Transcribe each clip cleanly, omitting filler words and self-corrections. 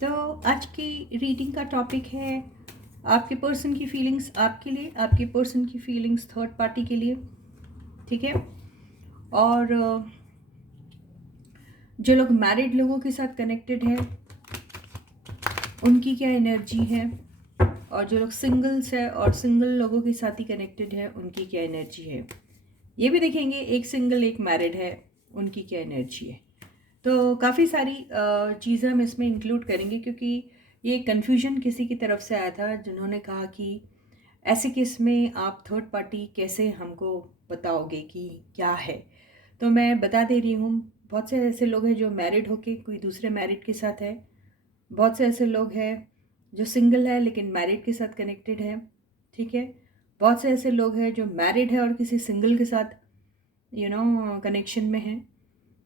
तो आज की रीडिंग का टॉपिक है आपके पर्सन की फीलिंग्स आपके लिए, आपके पर्सन की फीलिंग्स थर्ड पार्टी के लिए। ठीक है। और जो लोग मैरिड लोगों के साथ कनेक्टेड है उनकी क्या एनर्जी है, और जो लोग सिंगल्स है और सिंगल लोगों के साथ ही कनेक्टेड है उनकी क्या एनर्जी है, ये भी देखेंगे। एक सिंगल एक मैरिड है, उनकी क्या एनर्जी है। तो काफ़ी सारी चीज़ें हम इसमें इंक्लूड करेंगे, क्योंकि ये कन्फ्यूजन किसी की तरफ से आया था जिन्होंने कहा कि ऐसे केस में आप थर्ड पार्टी कैसे हमको बताओगे कि क्या है। तो मैं बता दे रही हूँ, बहुत से ऐसे लोग हैं जो मैरिड होके कोई दूसरे मैरिड के साथ है, बहुत से ऐसे लोग हैं जो सिंगल है लेकिन मैरिड के साथ कनेक्टेड है। ठीक है। बहुत से ऐसे लोग हैं जो मैरिड है और किसी सिंगल के साथ कनेक्शन में है।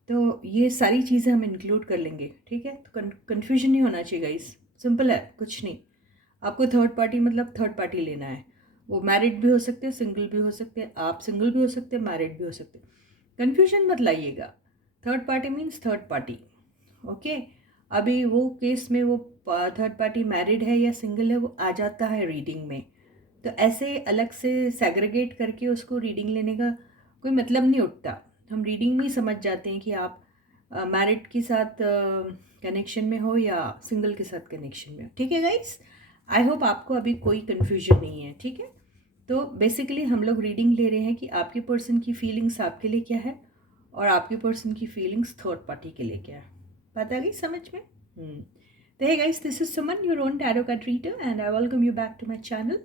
तो ये सारी चीज़ें हम इंक्लूड कर लेंगे। ठीक है। तो कन्फ्यूजन नहीं होना चाहिए गाइस, सिंपल है, कुछ नहीं। आपको थर्ड पार्टी मतलब थर्ड पार्टी लेना है। वो मैरिड भी हो सकते हैं, सिंगल भी हो सकते हैं, आप सिंगल भी हो सकते हैं, मैरिड भी हो सकते हैं। कन्फ्यूजन मत लाइएगा। Third party means third party. Okay. अभी वो केस में वो थर्ड पार्टी मैरिड है या सिंगल है वो आ जाता है रीडिंग में। तो ऐसे अलग से सेग्रीगेट करके उसको रीडिंग लेने का कोई मतलब नहीं उठता। हम रीडिंग में ही समझ जाते हैं कि आप मैरिड के साथ कनेक्शन में हो या सिंगल के साथ कनेक्शन में हो। ठीक है गाइस, आई होप आपको अभी कोई कन्फ्यूजन नहीं है। ठीक है। तो बेसिकली हम लोग रीडिंग ले रहे हैं कि आपके पर्सन की फीलिंग्स आपके लिए क्या है और आपके पर्सन की फीलिंग्स थर्ड पार्टी के लिए क्या है। बात आ गई समझ में? तो hey guys, this is Suman, your own tarot card reader, and I welcome you back to my channel,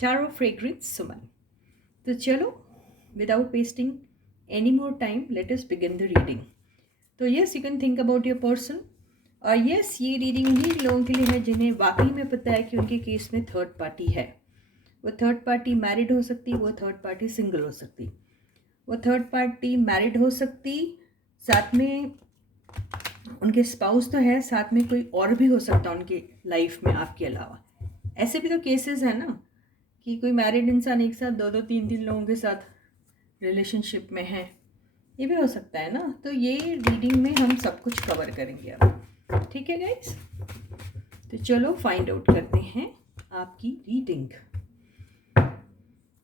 Tarot Fragrance Suman. तो चलो, without wasting any more time, let us begin the reading. तो yes, you can think about your person. और yes, ये reading उन्हीं लोगों के लिए है जिन्हें वाकई में पता है कि उनके केस में थर्ड पार्टी है। वो थर्ड पार्टी मैरिड हो सकती, वो थर्ड पार्टी सिंगल हो सकती। वो थर्ड पार्टी मैरिड हो सकती, साथ में उनके स्पाउस तो है, साथ में कोई और भी हो सकता है उनकी लाइफ में आपके अलावा। ऐसे भी तो केसेस है ना कि कोई मैरिड इंसान एक साथ दो दो तीन तीन लोगों के साथ रिलेशनशिप में है, ये भी हो सकता है ना। तो ये रीडिंग में हम सब कुछ कवर करेंगे अब। ठीक है गाइस, तो चलो फाइंड आउट करते हैं आपकी रीडिंग।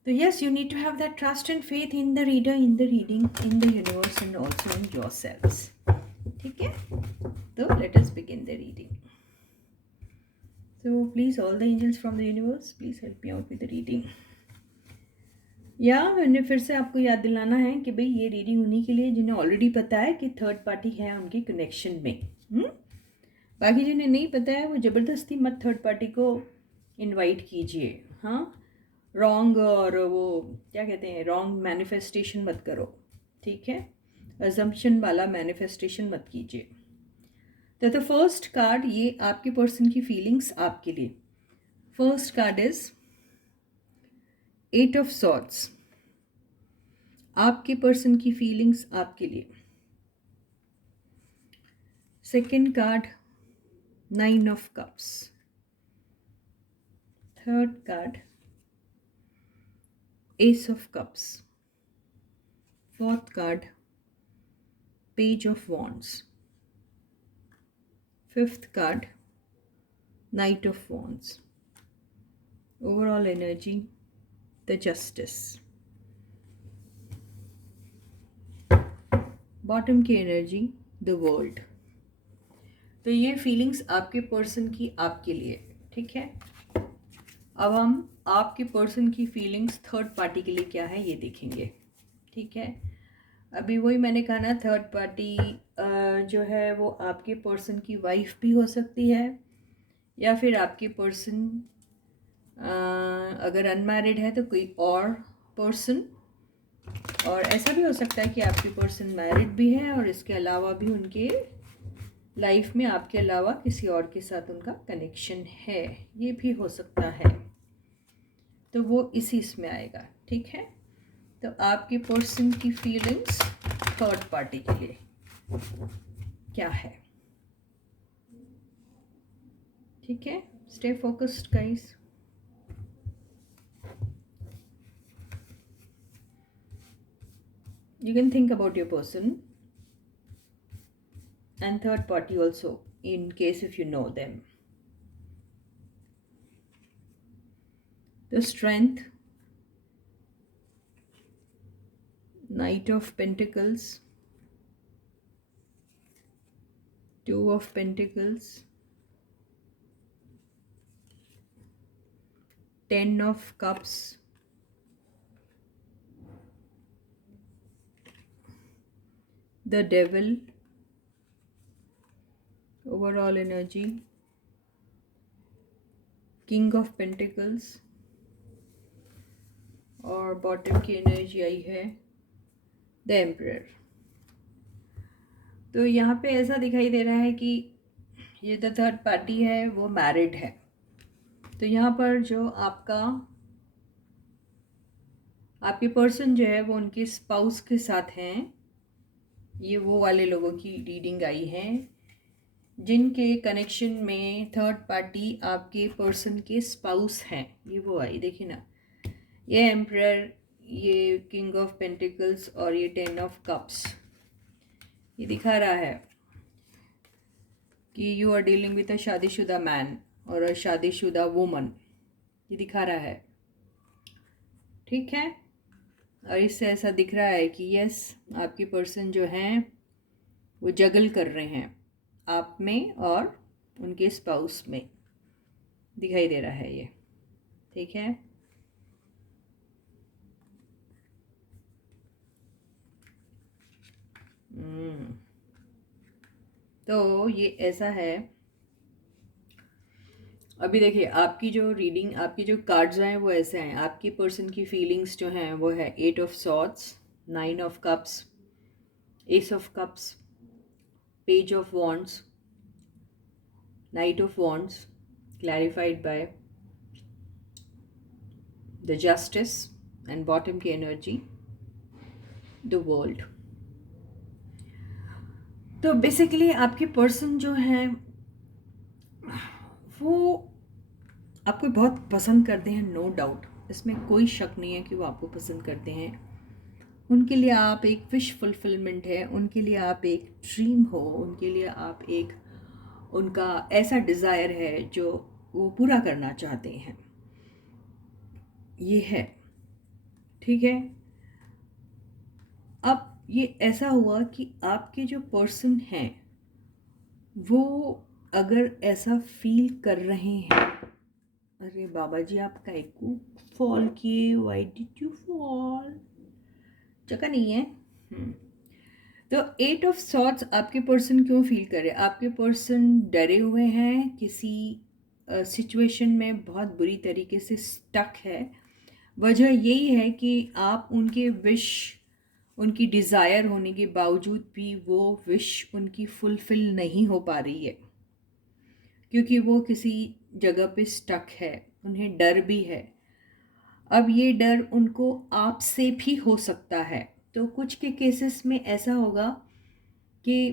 तो yes, you need to have that trust and faith in the reader, in the reading, in the universe and also in yourselves. ठीक है। तो let us begin the reading. So please, all the angels from the universe, please help me out with the reading. या मैंने फिर से आपको याद दिलाना है कि भाई ये रीडिंग उन्हीं के लिए जिन्हें ऑलरेडी पता है कि थर्ड पार्टी है उनके कनेक्शन में। बाकी जिन्हें नहीं पता है वो ज़बरदस्ती मत थर्ड पार्टी को इनवाइट कीजिए। हाँ, रॉन्ग और वो क्या कहते हैं, रॉन्ग मैनिफेस्टेशन मत करो। ठीक है, अजम्पशन वाला मैनिफेस्टेशन मत कीजिए। तो द फर्स्ट कार्ड, ये आपके पर्सन की फीलिंग्स आपके लिए। First card is eight of swords, आपके पर्सन की फीलिंग्स आपके लिए। Second card nine of cups. Third card ace of cups. Fourth card page of wands. Fifth card knight of wands. Overall energy the justice. Bottom की energy the world. तो ये feelings आपके person की आपके लिए। ठीक है। अब हम आपके पर्सन की फीलिंग्स थर्ड पार्टी के लिए क्या है ये देखेंगे। ठीक है। अभी वही मैंने कहा ना, थर्ड पार्टी जो है वो आपके पर्सन की वाइफ भी हो सकती है, या फिर आपके पर्सन अगर अनमैरिड है तो कोई और पर्सन, और ऐसा भी हो सकता है कि आपके पर्सन मैरिड भी है और इसके अलावा भी उनके लाइफ में आपके अलावा किसी और के साथ उनका कनेक्शन है, ये भी हो सकता है। तो वो इसी इसमें आएगा। ठीक है। तो आपके पर्सन की फीलिंग्स थर्ड पार्टी के लिए क्या है। ठीक है, stay focused guys. You can think about your person and third party also, in case if you know them. The Strength, Knight of Pentacles, Two of Pentacles, Ten of Cups, the Devil, overall energy, King of Pentacles, और bottom की energy आई है the emperor. तो यहाँ पे ऐसा दिखाई दे रहा है कि ये द थर्ड पार्टी है वो मैरिड है। तो यहाँ पर जो आपके पर्सन जो है वो उनके स्पाउस के साथ हैं। ये वो वाले लोगों की रीडिंग आई है जिनके कनेक्शन में थर्ड पार्टी आपके पर्सन के स्पाउस हैं। ये वो आई, देखिए ना, ये एम्परर, ये किंग ऑफ पेंटिकल्स और ये 10 ऑफ कप्स। ये दिखा रहा है कि you are dealing with a शादीशुदा मैन और अ शादीशुदा वुमन। ये दिखा रहा है, ठीक है। और इससे ऐसा दिख रहा है कि यस, आपके पर्सन जो हैं वो जगल कर रहे हैं आप में और उनके स्पाउस में, दिखाई दे रहा है ये, ठीक है। तो ये ऐसा है। अभी देखिए, आपकी जो रीडिंग, आपकी जो कार्ड्स हैं वो ऐसे हैं। आपकी पर्सन की फीलिंग्स जो हैं वो है 8 of swords, 9 of cups, S of cups, page of wands, night of wands, clarified by the justice, and bottom की एनर्जी द वर्ल्ड। तो बेसिकली आपके पर्सन जो हैं वो आपको बहुत पसंद करते हैं, नो डाउट, इसमें कोई शक नहीं है कि वो आपको पसंद करते हैं। उनके लिए आप एक विश फुलफिलमेंट है, उनके लिए आप एक ड्रीम हो, उनके लिए आप एक, उनका ऐसा डिज़ायर है जो वो पूरा करना चाहते हैं, ये है, ठीक है। अब ये ऐसा हुआ कि आपके जो पर्सन हैं वो अगर ऐसा फील कर रहे हैं, अरे बाबा जी आप काहे फॉल किए, व्हाई डिड यू फॉल, चक्का नहीं है। तो 8 ऑफ सॉर्ड्स आपके पर्सन क्यों फील करे? आपके पर्सन डरे हुए हैं, किसी सिचुएशन में बहुत बुरी तरीके से स्टक है। वजह यही है कि आप उनके विश, उनकी डिज़ायर होने के बावजूद भी वो विश उनकी फुलफिल नहीं हो पा रही है, क्योंकि वो किसी जगह पे स्टक है, उन्हें डर भी है। अब ये डर उनको आपसे भी हो सकता है। तो कुछ के केसेस में ऐसा होगा कि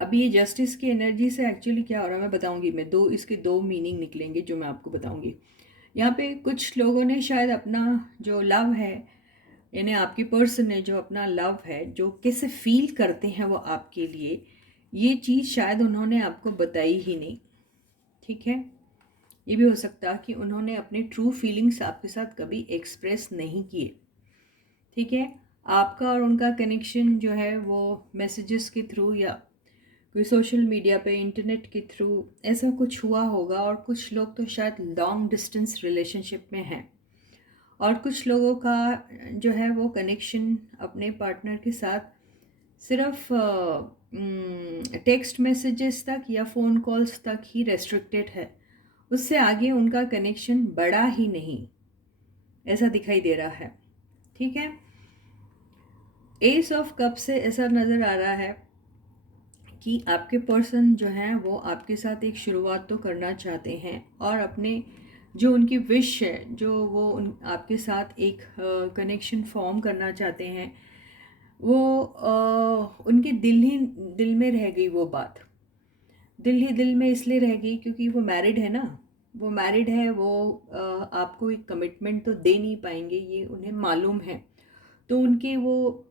अभी ये जस्टिस की एनर्जी से एक्चुअली क्या हो रहा है मैं बताऊंगी। मैं इसके दो मीनिंग निकलेंगे जो मैं आपको बताऊंगी। यहाँ पे कुछ लोगों ने शायद अपना जो लव है, यानी आपकी पर्सन ने जो अपना लव है, जो कैसे फील करते हैं वो आपके लिए, ये चीज़ शायद उन्होंने आपको बताई ही नहीं, ठीक है। ये भी हो सकता कि उन्होंने अपने ट्रू फीलिंग्स आपके साथ कभी एक्सप्रेस नहीं किए, ठीक है। आपका और उनका कनेक्शन जो है वो मैसेजेस के थ्रू या कोई सोशल मीडिया पे, इंटरनेट के थ्रू ऐसा कुछ हुआ होगा। और कुछ लोग तो शायद लॉन्ग डिस्टेंस रिलेशनशिप में हैं, और कुछ लोगों का जो है वो कनेक्शन अपने पार्टनर के साथ सिर्फ टेक्स्ट मैसेजेस तक या फ़ोन कॉल्स तक ही रेस्ट्रिक्टेड है, उससे आगे उनका कनेक्शन बढ़ा ही नहीं, ऐसा दिखाई दे रहा है, ठीक है। एस ऑफ कप से ऐसा नज़र आ रहा है कि आपके पर्सन जो हैं वो आपके साथ एक शुरुआत तो करना चाहते हैं, और अपने जो उनकी विश है, जो वो आपके साथ एक कनेक्शन फॉर्म करना चाहते हैं, वो उनके दिल में रह गई वो बात। दिल में इसलिए रह गई क्योंकि वो मैरिड है ना, वो मैरिड है, वो आपको एक कमिटमेंट तो दे नहीं पाएंगे, ये उन्हें मालूम है। तो उनके वो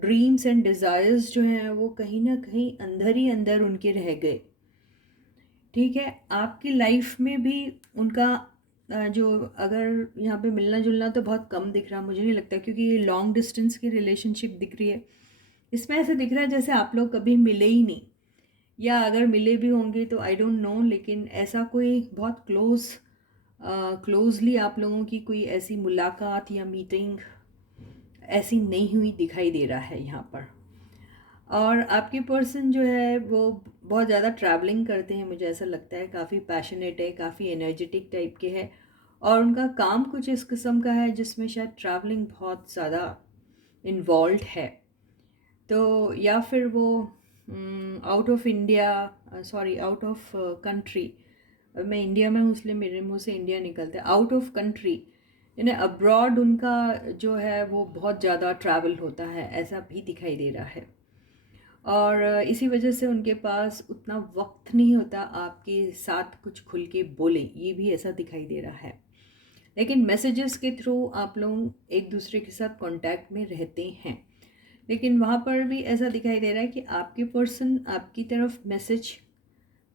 ड्रीम्स एंड डिज़ायर्स जो हैं वो कहीं ना कहीं अंदर ही अंदर उनके रह गए। ठीक है, आपकी लाइफ में भी उनका जो अगर यहाँ पे मिलना जुलना तो बहुत कम दिख रहा, मुझे नहीं लगता, क्योंकि ये लॉन्ग डिस्टेंस की रिलेशनशिप दिख रही है। इसमें ऐसे दिख रहा है जैसे आप लोग कभी मिले ही नहीं, या अगर मिले भी होंगे तो आई डोंट नो, लेकिन ऐसा कोई बहुत क्लोजली आप लोगों की कोई ऐसी मुलाकात या मीटिंग ऐसी नहीं हुई दिखाई दे रहा है यहाँ पर। और आपके पर्सन जो है वो बहुत ज़्यादा ट्रैवलिंग करते हैं, मुझे ऐसा लगता है, काफ़ी पैशनेट है, काफ़ी एनर्जेटिक टाइप के हैं, और उनका काम कुछ इस किस्म का है जिसमें शायद ट्रैवलिंग बहुत ज़्यादा इन्वॉल्व है। तो या फिर वो out of India, sorry out of country, मैं इंडिया में हूँ इसलिए मेरे मुंह से इंडिया निकलता है, आउट ऑफ कंट्री यानी अब्रॉड उनका जो है वो बहुत ज़्यादा ट्रैवल होता है, ऐसा भी दिखाई दे रहा है। और इसी वजह से उनके पास उतना वक्त नहीं होता आपके साथ कुछ खुल के बोले, ये भी ऐसा दिखाई दे रहा है। लेकिन मैसेजेस के थ्रू आप लोग एक दूसरे के साथ कांटेक्ट में रहते हैं, लेकिन वहाँ पर भी ऐसा दिखाई दे रहा है कि आपके पर्सन आपकी तरफ मैसेज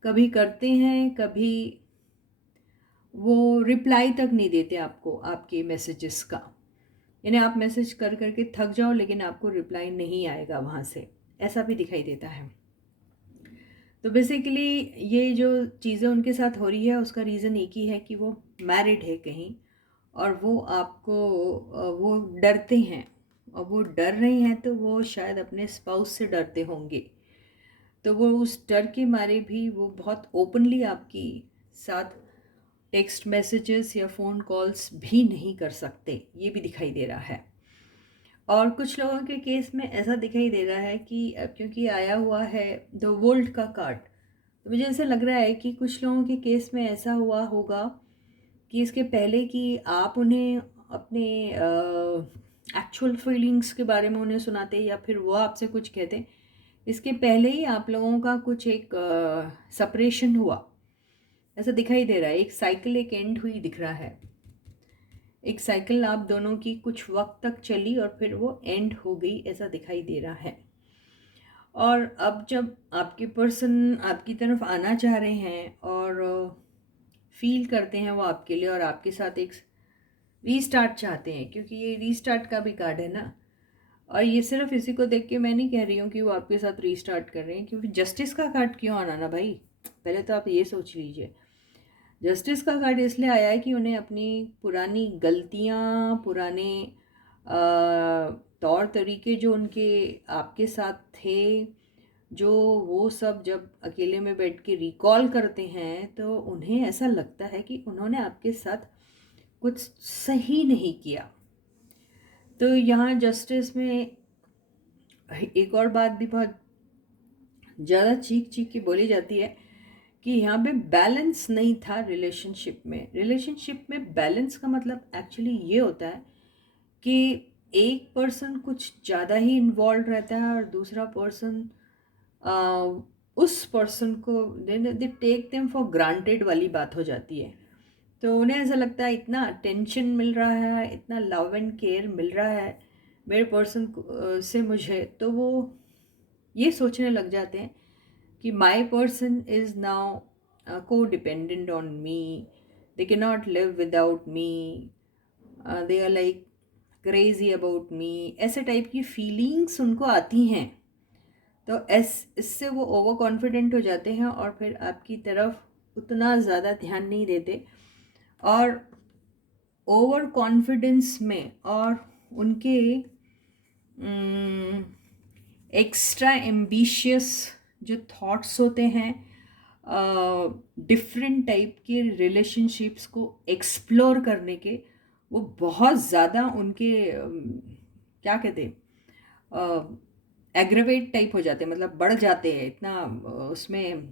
कभी करते हैं, कभी वो रिप्लाई तक नहीं देते आपको आपके मैसेजेस का, यानी आप मैसेज कर करके थक जाओ लेकिन आपको रिप्लाई नहीं आएगा वहाँ से, ऐसा भी दिखाई देता है। तो बेसिकली ये जो चीज़ें उनके साथ हो रही है उसका रीज़न एक ही है कि वो मैरिड है कहीं, और वो आपको वो डरते हैं, और वो डर रहे हैं तो वो शायद अपने स्पाउस से डरते होंगे, तो वो उस डर के मारे भी वो बहुत ओपनली आपकी साथ टेक्स्ट मैसेजेस या फ़ोन कॉल्स भी नहीं कर सकते, ये भी दिखाई दे रहा है। और कुछ लोगों के केस में ऐसा दिखाई दे रहा है कि अब क्योंकि आया हुआ है द वर्ल्ड का कार्ड, तो मुझे ऐसा लग रहा है कि कुछ लोगों के केस में ऐसा हुआ होगा कि इसके पहले कि आप उन्हें अपने एक्चुअल फीलिंग्स के बारे में उन्हें सुनाते या फिर वो आपसे कुछ कहते, इसके पहले ही आप लोगों का कुछ एक सेपरेशन हुआ, ऐसा दिखाई दे रहा है। एक साइकिल एक एंड हुई दिख रहा है, एक साइकिल आप दोनों की कुछ वक्त तक चली और फिर वो एंड हो गई, ऐसा दिखाई दे रहा है। और अब जब आपके पर्सन आपकी तरफ आना चाह रहे हैं और फील करते हैं वो आपके लिए, और आपके साथ एक रीस्टार्ट चाहते हैं, क्योंकि ये रीस्टार्ट का भी कार्ड है ना, और ये सिर्फ इसी को देख के मैं नहीं कह रही हूँ कि वो आपके साथ रीस्टार्ट कर रहे हैं, क्योंकि जस्टिस का कार्ड क्यों आना ना भाई, पहले तो आप ये सोच लीजिए। जस्टिस का कार्ड इसलिए आया है कि उन्हें अपनी पुरानी गलतियाँ, पुराने तौर तरीके जो उनके आपके साथ थे, जो वो सब जब अकेले में बैठ के रिकॉल करते हैं तो उन्हें ऐसा लगता है कि उन्होंने आपके साथ कुछ सही नहीं किया। तो यहाँ जस्टिस में एक और बात भी बहुत ज़्यादा चीख चीख के बोली जाती है कि यहाँ पे बैलेंस नहीं था रिलेशनशिप में। रिलेशनशिप में बैलेंस का मतलब एक्चुअली ये होता है कि एक पर्सन कुछ ज़्यादा ही इन्वॉल्व रहता है और दूसरा पर्सन उस पर्सन को they take them for granted वाली बात हो जाती है। तो उन्हें ऐसा लगता है इतना अटेंशन मिल रहा है, इतना लव एंड केयर मिल रहा है मेरे पर्सन से मुझे, तो वो ये सोचने लग जाते हैं कि my person is now codependent on me, they can not live without me, they are like crazy about me, ऐसे टाइप की फीलिंग्स उनको आती हैं। तो इससे वो ओवर कॉन्फिडेंट हो जाते हैं और फिर आपकी तरफ उतना ज़्यादा ध्यान नहीं देते, और ओवर कॉन्फिडेंस में और उनके एक्स्ट्रा एम्बिशियस जो थॉट्स होते हैं, डिफरेंट टाइप के रिलेशनशिप्स को एक्सप्लोर करने के, वो बहुत ज़्यादा उनके क्या कहते हैं, एग्रेवेट टाइप हो जाते हैं, मतलब बढ़ जाते हैं इतना, उसमें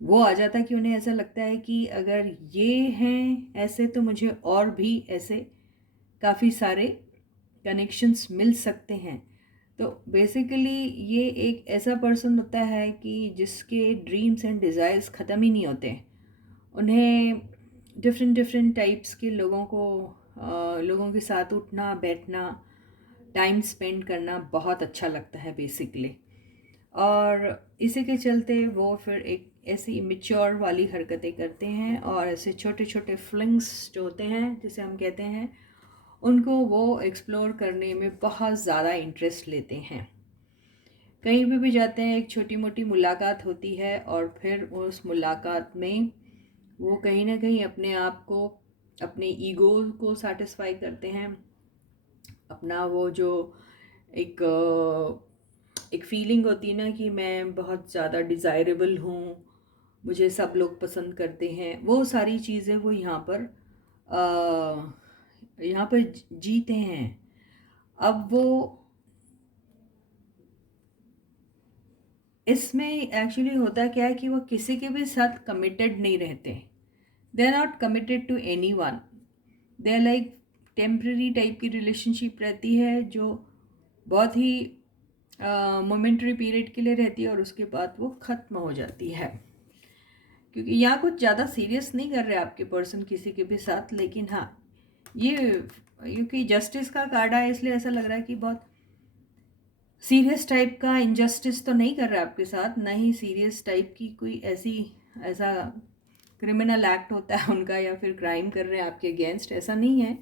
वो आ जाता है कि उन्हें ऐसा लगता है कि अगर ये हैं ऐसे तो मुझे और भी ऐसे काफ़ी सारे कनेक्शंस मिल सकते हैं। तो बेसिकली ये एक ऐसा पर्सन होता है कि जिसके ड्रीम्स एंड डिज़ायर्स ख़त्म ही नहीं होते। उन्हें डिफरेंट डिफरेंट टाइप्स के लोगों के साथ उठना बैठना, टाइम स्पेंड करना बहुत अच्छा लगता है बेसिकली। और इसी के चलते वो फिर एक ऐसी इमेच्योर वाली हरकतें करते हैं और ऐसे छोटे छोटे फ्लिंग्स जो होते हैं जिसे हम कहते हैं, उनको वो एक्सप्लोर करने में बहुत ज़्यादा इंटरेस्ट लेते हैं। कहीं भी जाते हैं एक छोटी मोटी मुलाकात होती है और फिर उस मुलाकात में वो कहीं ना कहीं अपने आप को, अपने ईगो को सेटिस्फाई करते हैं। अपना वो जो एक एक फीलिंग होती है ना कि मैं बहुत ज़्यादा डिज़ायरेबल हूँ, मुझे सब लोग पसंद करते हैं, वो सारी चीज़ें वो यहाँ पर जीते हैं। अब वो इसमें एक्चुअली होता क्या है कि वो किसी के भी साथ कमिटेड नहीं रहते। They are not committed to anyone, they are like temporary type की रिलेशनशिप रहती है जो बहुत ही मोमेंटरी पीरियड के लिए रहती है और उसके बाद वो ख़त्म हो जाती है। क्योंकि यहाँ कुछ ज़्यादा सीरियस नहीं कर रहे आपके पर्सन किसी के भी साथ, लेकिन हाँ ये क्योंकि जस्टिस का कार्ड है इसलिए ऐसा लग रहा है कि बहुत सीरियस टाइप का इनजस्टिस तो नहीं कर रहा है आपके साथ, ना ही सीरियस टाइप की कोई ऐसा क्रिमिनल एक्ट होता है उनका या फिर क्राइम कर रहे हैं आपके अगेंस्ट, ऐसा नहीं है।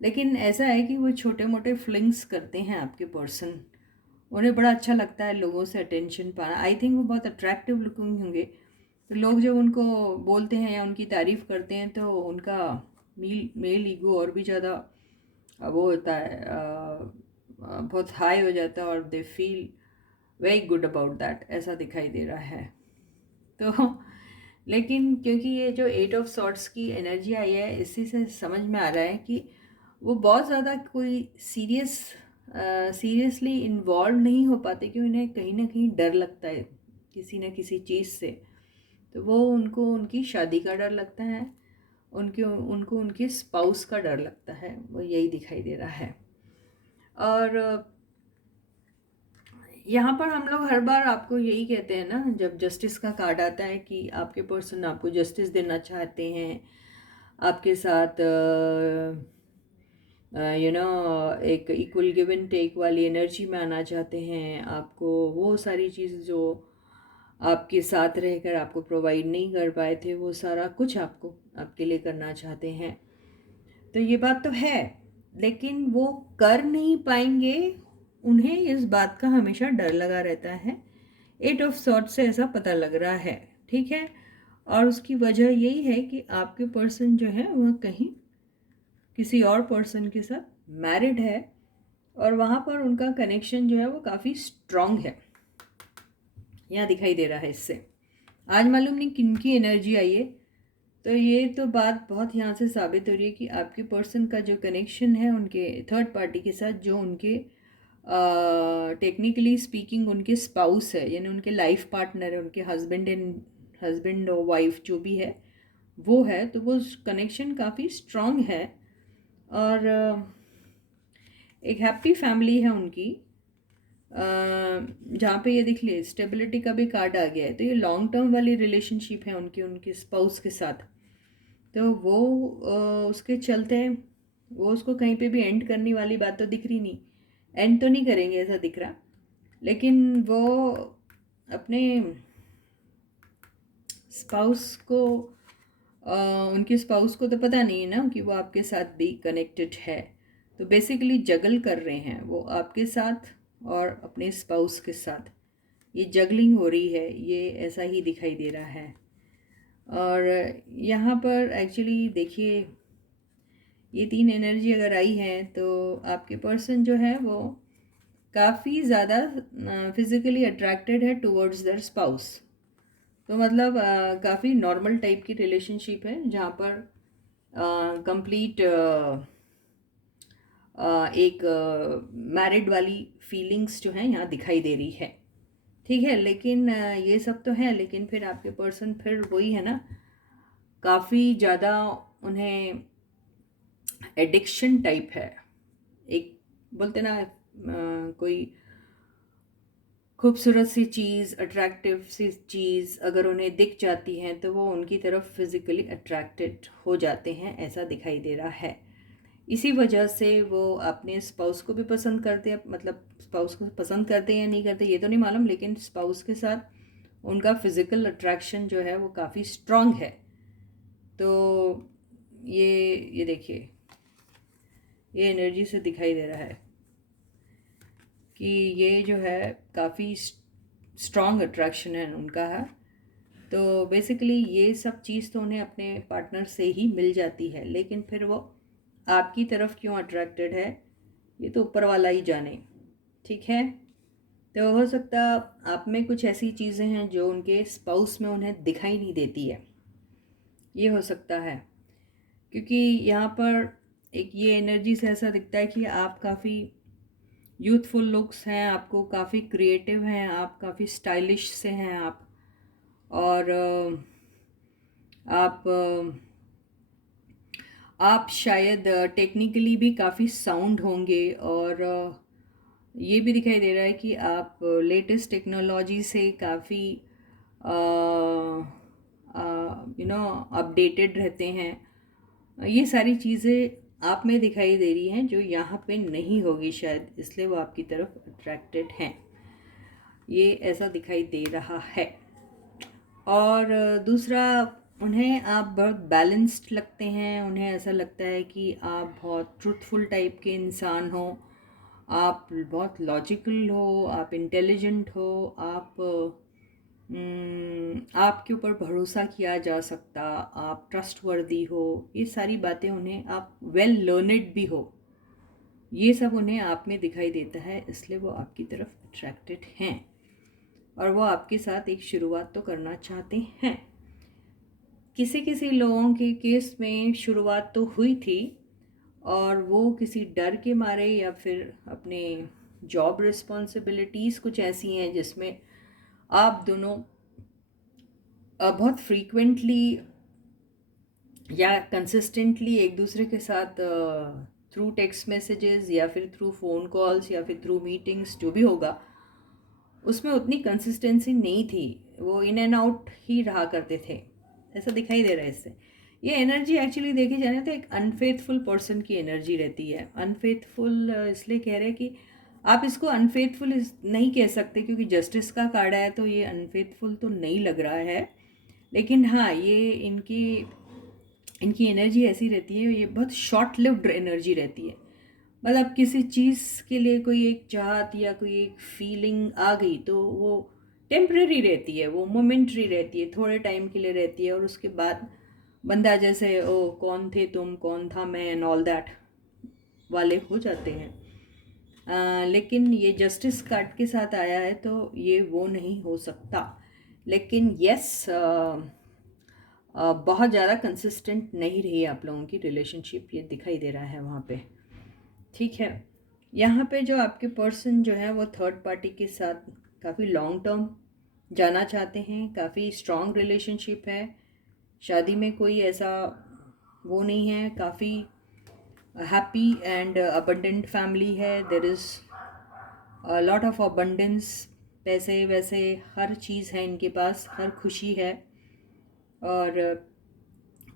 लेकिन ऐसा है कि वो छोटे मोटे फ्लिंग्स करते हैं आपके पर्सन। उन्हें बड़ा अच्छा लगता है लोगों से अटेंशन पाना। आई थिंक वो बहुत अट्रैक्टिव लुकिंग होंगे, तो लोग जब उनको बोलते हैं या उनकी तारीफ़ करते हैं तो उनका मेल ईगो और भी ज़्यादा वो होता है, बहुत हाई हो जाता है और they feel very good about that, ऐसा दिखाई दे रहा है। तो लेकिन क्योंकि ये जो 8 ऑफ सॉर्ट्स की एनर्जी आई है, इसी से समझ में आ रहा है कि वो बहुत ज़्यादा कोई सीरियसली इन्वॉल्व नहीं हो पाते, क्योंकि उन्हें कहीं ना कहीं डर लगता है किसी न किसी चीज़ से। तो वो उनको उनकी शादी का डर लगता है, उनको उनके स्पाउस का डर लगता है, वो यही दिखाई दे रहा है। और यहाँ पर हम लोग हर बार आपको यही कहते हैं ना, जब जस्टिस का कार्ड आता है कि आपके पर्सन आपको जस्टिस देना चाहते हैं, आपके साथ एक इक्वल गिव एंड टेक वाली एनर्जी में आना चाहते हैं। आपको वो सारी चीज़ जो आपके साथ रहकर आपको प्रोवाइड नहीं कर पाए थे, वो सारा कुछ आपके लिए करना चाहते हैं। तो ये बात तो है, लेकिन वो कर नहीं पाएंगे, उन्हें इस बात का हमेशा डर लगा रहता है। 8 ऑफ सॉर्ट्स से ऐसा पता लग रहा है, ठीक है। और उसकी वजह यही है कि आपके पर्सन जो है वह कहीं किसी और पर्सन के साथ मैरिड है और वहाँ पर उनका कनेक्शन जो है वो काफ़ी स्ट्रॉन्ग है, यहाँ दिखाई दे रहा है। इससे आज मालूम नहीं किनकी एनर्जी आई है, तो ये तो बात बहुत यहाँ से साबित हो रही है कि आपके पर्सन का जो कनेक्शन है उनके थर्ड पार्टी के साथ, जो उनके टेक्निकली स्पीकिंग उनके स्पाउस है, यानी उनके लाइफ पार्टनर है, उनके हस्बैंड और वाइफ जो भी है वो है, तो वो कनेक्शन काफ़ी स्ट्रॉन्ग है। और एक हैप्पी फैमिली है उनकी, जहाँ पे ये देख लिए स्टेबिलिटी का भी कार्ड आ गया है। तो ये लॉन्ग टर्म वाली रिलेशनशिप है उनके स्पाउस के साथ। तो वो उसके चलते वो उसको कहीं पे भी एंड करने वाली बात तो दिख रही नहीं, एंड तो नहीं करेंगे ऐसा दिख रहा, लेकिन वो अपने स्पाउस को उनके स्पाउस को तो पता नहीं है ना कि वो आपके साथ भी कनेक्टेड है। तो बेसिकली जगल कर रहे हैं वो आपके साथ और अपने स्पाउस के साथ, ये जगलिंग हो रही है, ये ऐसा ही दिखाई दे रहा है। और यहाँ पर एक्चुअली देखिए ये 3 एनर्जी अगर आई है तो आपके पर्सन जो है वो काफ़ी ज़्यादा फिज़िकली अट्रैक्टेड है टुवर्ड्स देयर स्पाउस। तो मतलब काफ़ी नॉर्मल टाइप की रिलेशनशिप है, जहाँ पर कंप्लीट एक मैरिड वाली फीलिंग्स जो हैं यहाँ दिखाई दे रही है, ठीक है। लेकिन ये सब तो है, लेकिन फिर आपके पर्सन फिर वही है ना, काफ़ी ज़्यादा उन्हें एडिक्शन टाइप है। एक बोलते ना कोई खूबसूरत सी चीज़, अट्रैक्टिव सी चीज़ अगर उन्हें दिख जाती है तो वो उनकी तरफ फिज़िकली अट्रैक्टेड हो जाते हैं, ऐसा दिखाई दे रहा है। इसी वजह से वो अपने स्पाउस को भी पसंद करते हैं, मतलब स्पाउस को पसंद करते हैं या नहीं करते ये तो नहीं मालूम, लेकिन स्पाउस के साथ उनका फिज़िकल अट्रैक्शन जो है वो काफ़ी स्ट्रॉन्ग है। तो ये देखिए, ये एनर्जी से दिखाई दे रहा है कि ये जो है काफ़ी स्ट्रॉन्ग अट्रैक्शन है उनका है। तो बेसिकली ये सब चीज़ तो उन्हें अपने पार्टनर से ही मिल जाती है, लेकिन फिर वो आपकी तरफ क्यों अट्रैक्टेड है ये तो ऊपर वाला ही जाने। ठीक है, तो हो सकता आप में कुछ ऐसी चीज़ें हैं जो उनके स्पाउस में उन्हें दिखाई नहीं देती है, ये हो सकता है। क्योंकि यहाँ पर एक ये एनर्जी से ऐसा दिखता है कि आप काफ़ी यूथफुल लुक्स हैं, आपको काफ़ी क्रिएटिव हैं, आप काफ़ी स्टाइलिश से हैं आप, और आप शायद टेक्निकली भी काफ़ी साउंड होंगे, और ये भी दिखाई दे रहा है कि आप लेटेस्ट टेक्नोलॉजी से काफ़ी अपडेटेड रहते हैं। ये सारी चीज़ें आप में दिखाई दे रही हैं जो यहाँ पे नहीं होगी शायद, इसलिए वो आपकी तरफ अट्रैक्टेड हैं, ये ऐसा दिखाई दे रहा है। और दूसरा, उन्हें आप बहुत बैलेंस्ड लगते हैं, उन्हें ऐसा लगता है कि आप बहुत ट्रूथफुल टाइप के इंसान हो, आप बहुत लॉजिकल हो, आप इंटेलिजेंट हो, आपके ऊपर भरोसा किया जा सकता, आप ट्रस्टवर्दी हो, ये सारी बातें उन्हें, आप वेल लर्नड भी हो, ये सब उन्हें आप में दिखाई देता है, इसलिए वो आपकी तरफ अट्रैक्टेड हैं और वो आपके साथ एक शुरुआत तो करना चाहते हैं। किसी किसी लोगों के केस में शुरुआत तो हुई थी और वो किसी डर के मारे या फिर अपने जॉब रिस्पॉन्सिबिलिटीज़ कुछ ऐसी हैं जिसमें आप दोनों बहुत फ्रीक्वेंटली या कंसिस्टेंटली एक दूसरे के साथ थ्रू टेक्स्ट मैसेजेस या फिर थ्रू फ़ोन कॉल्स या फिर थ्रू मीटिंग्स जो भी होगा, उसमें उतनी कंसिस्टेंसी नहीं थी, वो इन एंड आउट ही रहा करते थे, ऐसा दिखाई दे रहा है इससे। ये एनर्जी एक्चुअली देखी जाए तो एक अनफेथफुल पर्सन की एनर्जी रहती है। अनफेथफुल इसलिए कह रहे हैं कि आप इसको अनफेथफुल नहीं कह सकते क्योंकि जस्टिस का कार्ड है, तो ये अनफेथफुल तो नहीं लग रहा है, लेकिन हाँ ये इनकी एनर्जी ऐसी रहती है, ये बहुत शॉर्ट लिव्ड एनर्जी रहती है। मतलब किसी चीज़ के लिए कोई एक चाहत या कोई एक फीलिंग आ गई तो वो टेम्परेरी रहती है, वो मोमेंट्री रहती है, थोड़े टाइम के लिए रहती है, और उसके बाद बंदा जैसे ओ कौन थे तुम, कौन था मैं, एंड ऑल दैट वाले हो जाते हैं। लेकिन ये जस्टिस कार्ड के साथ आया है तो ये वो नहीं हो सकता। लेकिन यस, बहुत ज़्यादा कंसिस्टेंट नहीं रही आप लोगों की रिलेशनशिप, ये दिखाई दे रहा है वहाँ पे। ठीक है, यहाँ पे जो आपके पर्सन जो है वो थर्ड पार्टी के साथ काफ़ी लॉन्ग टर्म जाना चाहते हैं, काफ़ी स्ट्रॉन्ग रिलेशनशिप है, शादी में कोई ऐसा वो नहीं है, काफ़ी हैप्पी एंड अबंडेंट फैमिली है, there is lot of abundance, पैसे वैसे हर चीज़ है इनके पास, हर खुशी है और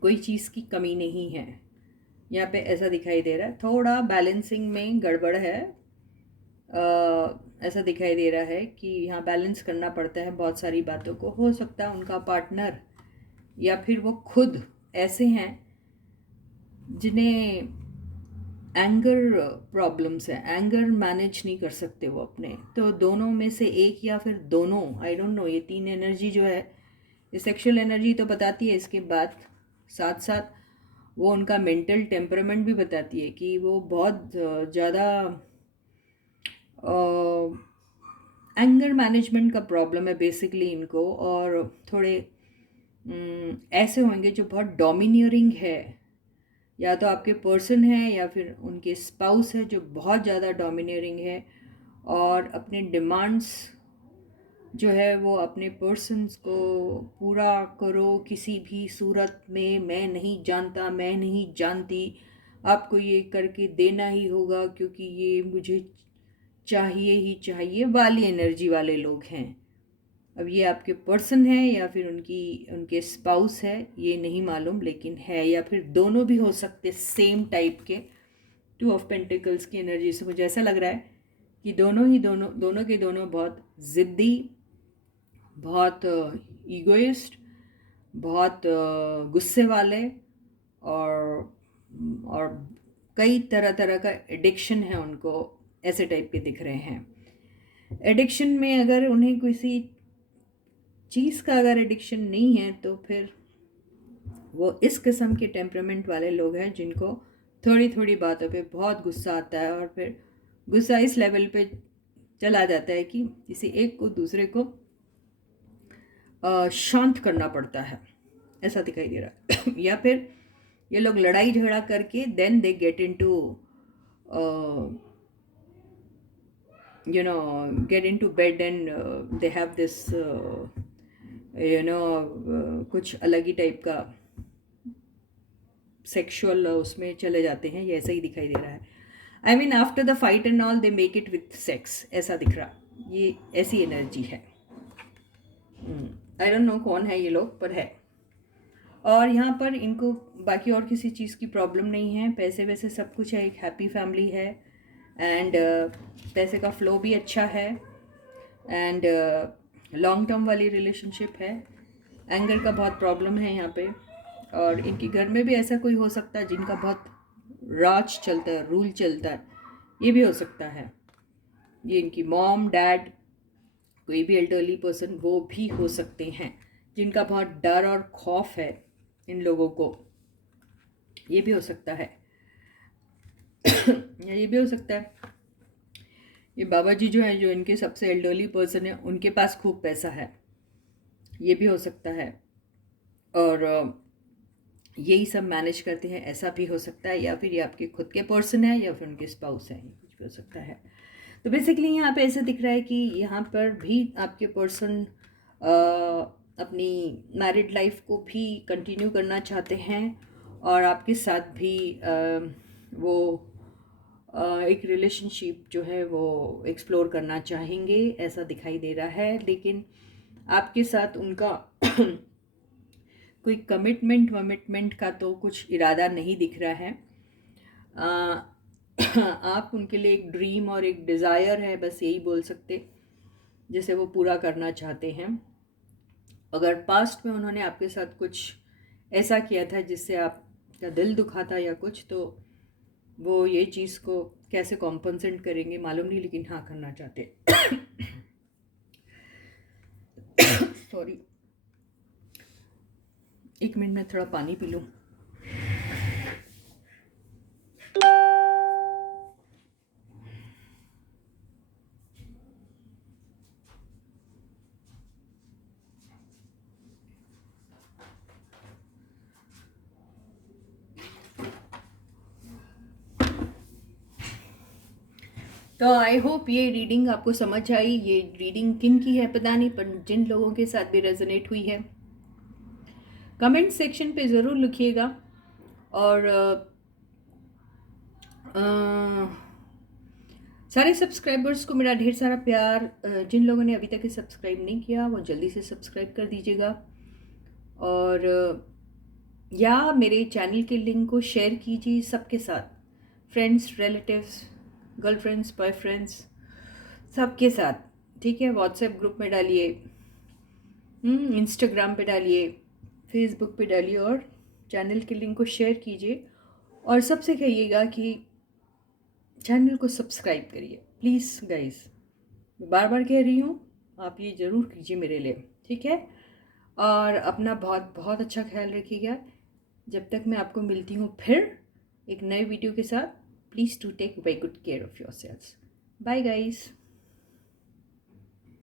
कोई चीज़ की कमी नहीं है। यहाँ पे ऐसा दिखाई दे रहा है, थोड़ा बैलेंसिंग में गड़बड़ है, ऐसा दिखाई दे रहा है कि यहाँ बैलेंस करना पड़ता है बहुत सारी बातों को। हो सकता है उनका पार्टनर या फिर वो खुद ऐसे हैं जिन्हें एंगर प्रॉब्लम्स है, एंगर मैनेज नहीं कर सकते वो अपने, तो दोनों में से एक या फिर दोनों, आई डोंट नो, ये तीन एनर्जी जो है ये सेक्सुअल एनर्जी तो बताती है, इसके बाद साथ साथ वो उनका मेंटल टेम्परामेंट भी बताती है कि वो बहुत ज़्यादा एंगर मैनेजमेंट का प्रॉब्लम है बेसिकली इनको, और थोड़े ऐसे होंगे जो बहुत डोमिनियरिंग है, या तो आपके पर्सन है या फिर उनके स्पाउस है जो बहुत ज़्यादा डोमिनियरिंग है और अपने डिमांड्स जो है वो अपने पर्सन्स को पूरा करो किसी भी सूरत में, मैं नहीं जानता, मैं नहीं जानती, आपको ये करके देना ही होगा क्योंकि ये मुझे चाहिए ही चाहिए वाली एनर्जी वाले लोग हैं। अब ये आपके पर्सन है या फिर उनके स्पाउस है ये नहीं मालूम, लेकिन है, या फिर दोनों भी हो सकते सेम टाइप के, टू ऑफ पेंटिकल्स की एनर्जी से मुझे ऐसा लग रहा है कि दोनों के दोनों बहुत ज़िद्दी, बहुत ईगोइस्ट, बहुत गुस्से वाले, और कई तरह तरह का एडिक्शन है उनको, ऐसे टाइप के दिख रहे हैं। एडिक्शन में अगर उन्हें किसी चीज़ का अगर एडिक्शन नहीं है तो फिर वो इस किस्म के टेम्परामेंट वाले लोग हैं जिनको थोड़ी थोड़ी बातों पे बहुत गुस्सा आता है, और फिर गुस्सा इस लेवल पे चला जाता है कि किसी एक को दूसरे को शांत करना पड़ता है, ऐसा दिखाई दे रहा है। या फिर ये लोग लड़ाई झगड़ा करके then they get into get into bed and they have this कुछ अलग ही टाइप का सेक्सुअल उसमें चले जाते हैं, ये ऐसा ही दिखाई दे रहा है। I mean after the fight and all they make it with sex, ऐसा दिख रहा, ये ऐसी एनर्जी है। आई डोंट नो कौन है ये लोग, पर है। और यहाँ पर इनको बाकी और किसी चीज़ की प्रॉब्लम नहीं है, पैसे वैसे सब कुछ है, एक हैप्पी फैमिली है, एंड पैसे का फ्लो भी अच्छा है, एंड लॉन्ग टर्म वाली रिलेशनशिप है। एंगर का बहुत प्रॉब्लम है यहाँ पे, और इनके घर में भी ऐसा कोई हो सकता है जिनका बहुत राज चलता है, रूल चलता है, ये भी हो सकता है। ये इनकी मॉम डैड, कोई भी एल्डरली पर्सन, वो भी हो सकते हैं जिनका बहुत डर और खौफ है इन लोगों को, ये भी हो सकता है। या ये भी हो सकता है ये बाबा जी जो हैं, जो इनके सबसे एल्डरली पर्सन है, उनके पास खूब पैसा है, ये भी हो सकता है, और यही सब मैनेज करते हैं, ऐसा भी हो सकता है। या फिर ये आपके खुद के पर्सन है, या फिर उनके स्पाउस हैं, कुछ भी हो सकता है। तो बेसिकली यहाँ पे ऐसा दिख रहा है कि यहाँ पर भी आपके पर्सन अपनी मैरिड लाइफ को भी कंटिन्यू करना चाहते हैं, और आपके साथ भी वो एक रिलेशनशिप जो है वो एक्सप्लोर करना चाहेंगे, ऐसा दिखाई दे रहा है। लेकिन आपके साथ उनका कोई कमिटमेंट का तो कुछ इरादा नहीं दिख रहा है। आप उनके लिए एक ड्रीम और एक डिज़ायर है, बस यही बोल सकते, जिसे वो पूरा करना चाहते हैं। अगर पास्ट में उन्होंने आपके साथ कुछ ऐसा किया था जिससे आपका दिल दुखा था या कुछ, तो वो ये चीज़ को कैसे कॉम्पनसेट करेंगे मालूम नहीं, लेकिन हाँ करना चाहते। सॉरी, एक मिनट में थोड़ा पानी पी लूँ। तो आई होप ये रीडिंग आपको समझ आई। ये रीडिंग किन की है पता नहीं, पर जिन लोगों के साथ भी रेजोनेट हुई है कमेंट सेक्शन पे ज़रूर लिखिएगा। और सारे सब्सक्राइबर्स को मेरा ढेर सारा प्यार। जिन लोगों ने अभी तक सब्सक्राइब नहीं किया वो जल्दी से सब्सक्राइब कर दीजिएगा, और या मेरे चैनल के लिंक को शेयर कीजिए सबके साथ, फ्रेंड्स, रिलेटिव्स, गर्लफ्रेंड्स, बॉयफ्रेंड्स, सबके साथ, ठीक है। व्हाट्सएप ग्रुप में डालिए, इंस्टाग्राम पे डालिए, फेसबुक पे डालिए, और चैनल के लिंक को शेयर कीजिए, और सबसे कहिएगा कि चैनल को सब्सक्राइब करिए प्लीज़ गाइस। मैं बार बार कह रही हूँ, आप ये ज़रूर कीजिए मेरे लिए, ठीक है। और अपना बहुत बहुत अच्छा ख्याल रखिएगा। जब तक मैं आपको मिलती हूँ फिर एक नए वीडियो के साथ, please to take very good care of yourselves. Bye guys.